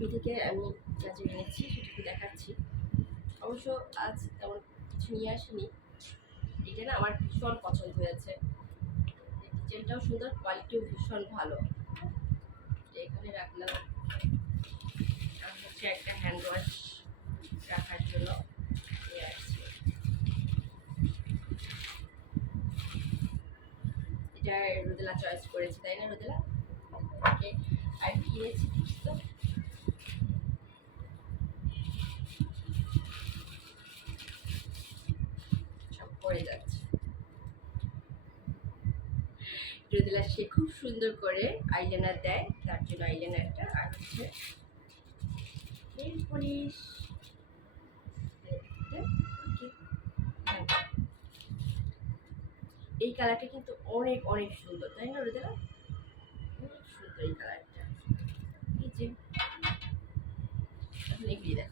দুটো থেকে আমি যা যা এনেছি সেটুকু দেখাচ্ছি। অবশ্য আজ তেমন কিছু নিয়ে আসিনি। এটা না আমার ভীষণ পছন্দ হয়েছে, ডিজাইনটাও সুন্দর, কোয়ালিটিও ভীষণ ভালো। এখানে রাখলাম। আর হচ্ছে একটা হ্যান্ড ওয়াশ রাখার জন্য নিয়ে আসছি। এটা রোদেলা চয়েস করেছে, তাই না রোদেলা? ওকে। আর কিনেছি তো সব পড়ে যাচ্ছে। রোদেলা সে খুব সুন্দর করে আইলাইনার দেয়, তার জন্য আইলাইনারটা। আর হচ্ছে নেল পলিশ। এই কালারটা কিন্তু অনেক অনেক সুন্দর, তাই না রোদেলা? অনেক সুন্দর এই কালারটা। এই যে এখন এগিয়ে দেখ।